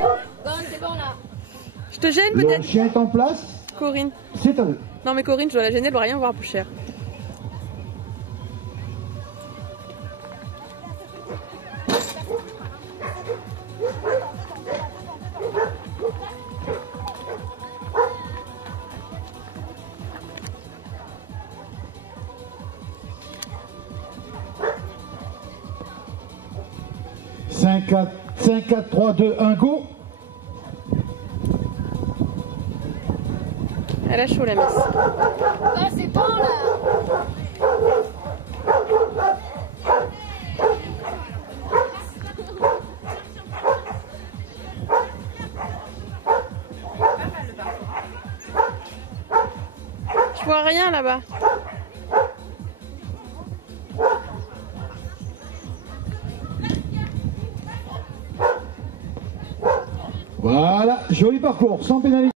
C'est bon là. Je te gêne Le peut-être, chien est en place. Corinne. C'est à vous. Non mais Corinne, je dois la gêner, elle doit rien voir plus cher. Cinq, 4, 3, 2, 1, go. Elle a chaud la miss. Ah, c'est bon là. Je vois rien là-bas. Voilà, joli parcours, sans pénalité.